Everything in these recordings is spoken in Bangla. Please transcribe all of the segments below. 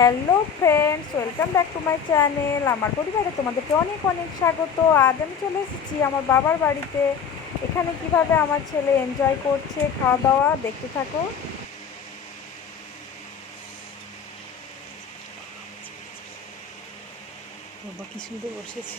Hello friends, welcome back to my channel. আমার পরিবারে তোমাদেরকে অনেক অনেক স্বাগত। আজ আমি চলে এসেছি আমার বাবার বাড়িতে। এখানে কীভাবে আমার ছেলে এনজয় করছে, খাওয়া দাওয়া দেখতে থাকো। বাবা, কি সুন্দর বসেছে।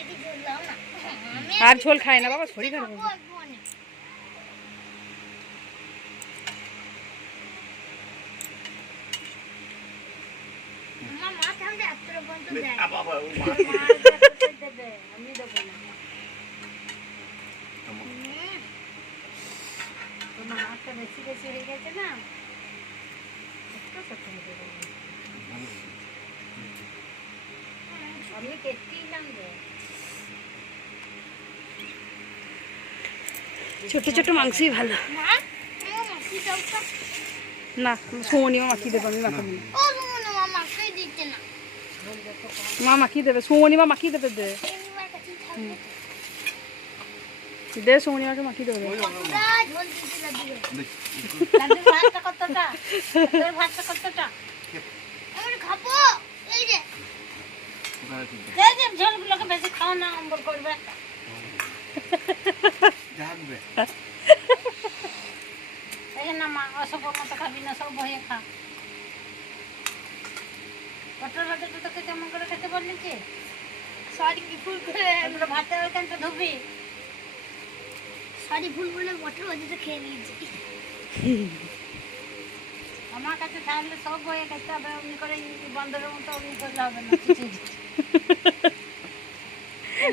এটি ঝুললাম না। আমি আর ঝোল খায় না বাবা শরীর খারাপ খাব হবে। একটু অনেক। আমার মা তাহলে এতটা পর্যন্ত দেয় আ বাবা ও মা মা এটা কোথায় দেবে আমি দেবো না হুম, তোমার হাতটা বেশি বেশি হয়ে গেছে না? একটু ছোট আমি ছোট ছোট মাংসই ভালো। না? সুমনিমা মাখিয়ে দেবে আমি মাখাবো মা মাকেই দিচ্ছে না। মা মাখিয়ে দেবে মাখিয়ে দেবে দে। দে সুমনিমাকে মাখিয়ে দেবে দে। পুরা ঝোল দিতে লাগবে দাদুর ভাতটা কতটা তোর ভাতটা কতটা আমি খাব এই যে যে যে ঝোলগুলোকে বেশি খাও না অম্বল করবে জানবে এই যে না মা অসব মতো খাবি না সব বয়ে খা পটল তোকে কেমন করে খেতে বললি কি ফুল করে এগুলো ভাতে ওইখানটা ধুবি সরি ফুল করে বটল ওদিকে খেয়ে নিয়েছি। আমার কাছে থাকলে সব বয়ে খেতে হবে অমনি করে বন্দরের মতো অমনি করলে হবে না।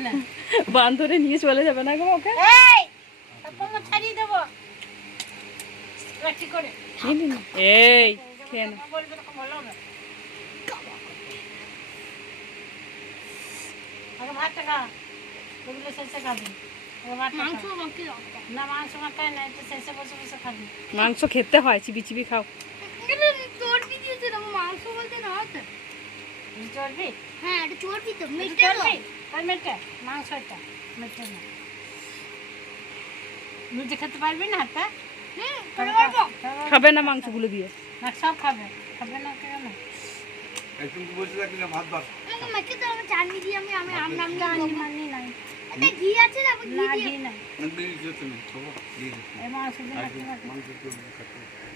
না বান্ধরে নিয়ে চলে যাবে না গো ওকে? এই তারপর আমি ছাড়িয়ে দেবো। করে? এই খেয়ে না। বলবে ভালো হবে আগে ভাতটা খা ওগুলো শেষে খাবি। আগে ভাতটা মাংস বসে বসে খেতে হয় চিবি চিবি খাও না মাংস বলতে না চর্বি হ্যাঁ এটা চর্বি তো এটা চর্বি তাই মেটে মাংস এটা মেটে না নিজে খেতে পারবি না হাতে হুম করে পারব খাবে না মাংসগুলো দিয়ে না সব খাবে খাবে না কেন একদম থাকি না ভাত ভাত তো আমি দিয়ে আমি আমি আম জানি মানি নাই এটা ঘি আছে না ঘি না দিয়ে ঘি নাই। আমি দিয়ে দিতে তুমি খাব দিয়ে দিতে এই মাংস দিয়ে আজকে রাখতে পারবি মাংস দিয়ে খাব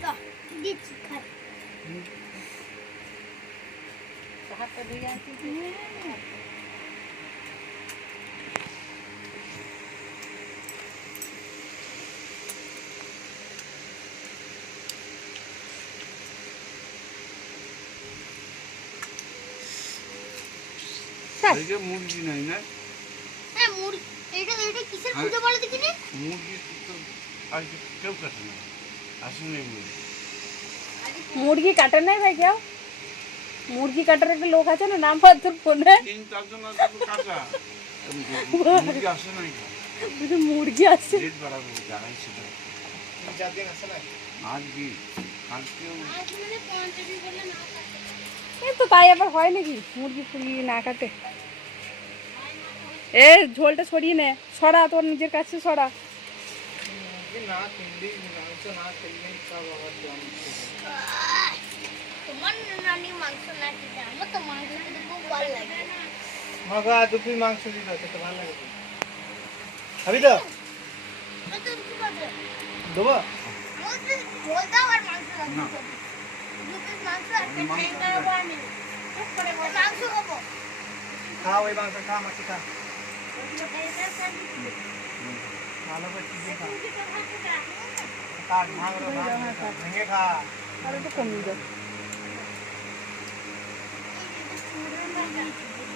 তো দিচ্ছি খাই হাতটা ধুয়ে আনছি আজকে মুরগি নাই না? হ্যাঁ মুড়ি এটা এটা কিসের হ্যাঁ। পুজো বলে দেখিনি মুরগি তো আজকে কেউ কাটে না। আসেনি মুরগি। মুরগি কাটে নাই ভাই কেউ? মুরগি কাটার একটা লোক আছে না নাম পাওয়ার তোর ফোনে তিন চারজন আছে তো কাটা। মুরগি আসে নাই বলছে মুরগি আছে রেট বাড়াবো জানাই সেটা আজকে কালকেও আজ মানে পঞ্চাশ বলে না কাটে। এ তো তাই আবার হয় নাকি? মুরগি ফুরগি না কাটে। এ ঝোলটা ছড়িয়ে নে। ছড়া তোর নিজের কাছে তোমার মাংস না খেতে আমার তো মাংস খেতে খুব ভালো লাগে। মগা দুপুরি মাংস দিল খেতে ভালো লাগে। তো। খাবি তো? ওটা তো কি বাজে? দেবো? বলতে ঝোল দাও আর মাংস দাও না। দু পিস মাংস আর আমি মাংস একটা খাব। আমি চুপ করে বল মাংস খাব। খা ওই মাংস খা মাছি খা ভালো করে চিবিয়ে খা কাট ভাঙ ভেঙে খা আর একটু কমিয়ে দাও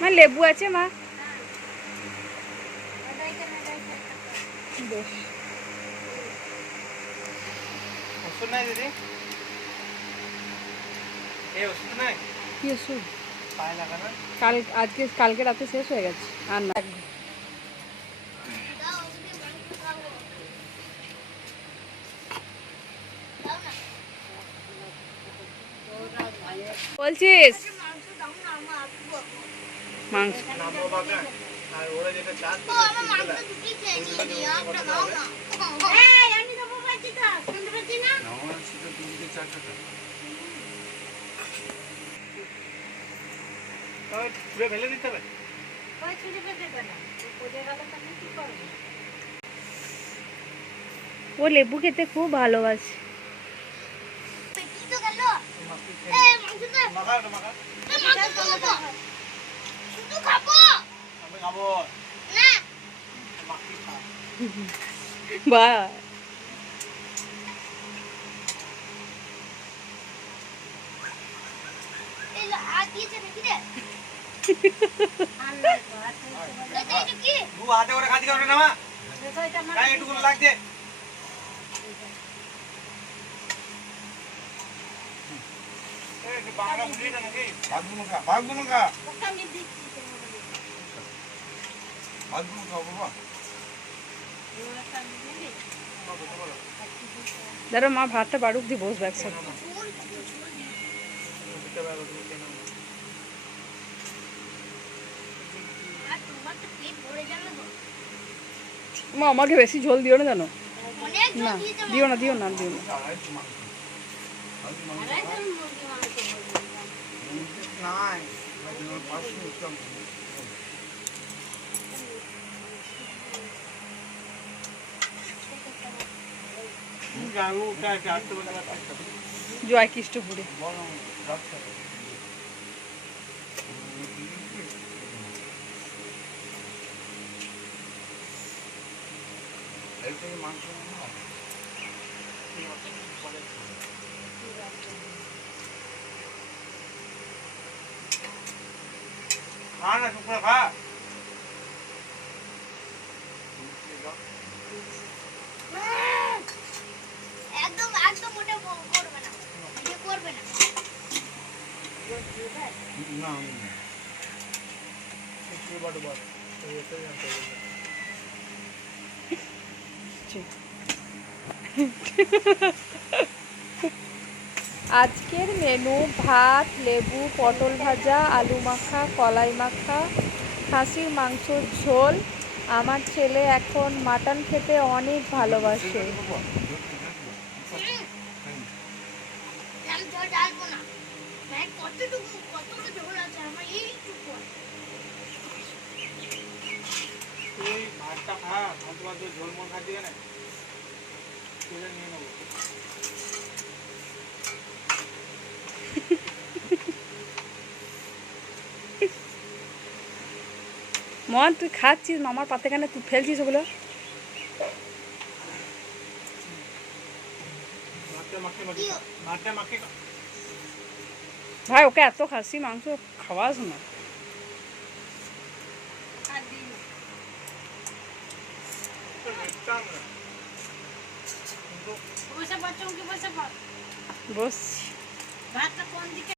মা লেবু আছে মা? বেশ। ওষুধ নাই দিদি? এই ওষুধ নাই? কি ওষুধ? পায়ে লাগা না কাল আজকে কালকে রাতে শেষ হয়ে গেছে। আর না দাও আমি মাংস খাব দাও না বলছিস মাংস দাও না আমার আসব মাংস নামো বাগান আর ওরা যেটা চাষ ও আমার মাংস দুটি খেয়ে নিয়ে একটা দাও না এই আমি তো বলছি তো শুনতে পাচ্ছি না আমার সেটা তিনটে চার টাকা কি করবে ও লেবু খেতে খুব ভালোবাসে পেটি তো গেল মাখি এ মাংস দে মাখা তো মাখা এ মাংস খাব শুধু খাব আমি খাব না মাখি খা বা দু হাতে করে খাচ্ছি কারণ না মা এটা আমার লাগছে এই একটু বাংলা না নাকি বাবা। দাঁড়া মা ভাতটা বাড়ুক দিয়ে বসবে একসাথে। মা আমাকে বেশি ঝোল দিও না জানো না দিও না দিও না দিও না আড়াইশো মাংস আড়াইশো মাংস আড়াই তো মুরগি মাংস বলবি। নাই পাঁচশো গ্রাম জানু উঠে আছে আসতে বলে জয় কৃষ্ণপুরে বলো রাস্তা এর থেকে মাংস খা না খা একদম একদম ওটা করবে না। ভিডিও করবে না। না একটু বড় বড় এই জানতে হবে আজকের মেনু ভাত, লেবু, পটল ভাজা, আলু মাখা, কলাই মাখা, খাসির মাংসর ঝোল। আমার ছেলে এখন মাটন খেতে অনেক ভালোবাসে। ঝোল মন খাচ্ছি কেন নিয়ে নেব। মন তুই খাচ্ছিস মামার পাতে কেন তুই ফেলছিস ওগুলো ভাতটা মাখে মাখে খা। ভাতটা মাখে খা। ভাই ওকে এত খাসি মাংস খাওয়াস না আর দিন তো দেখতাম না। কিন্তু বসে পড় চৌকি বসে পড় বসছি ভাতটা কোন দিকে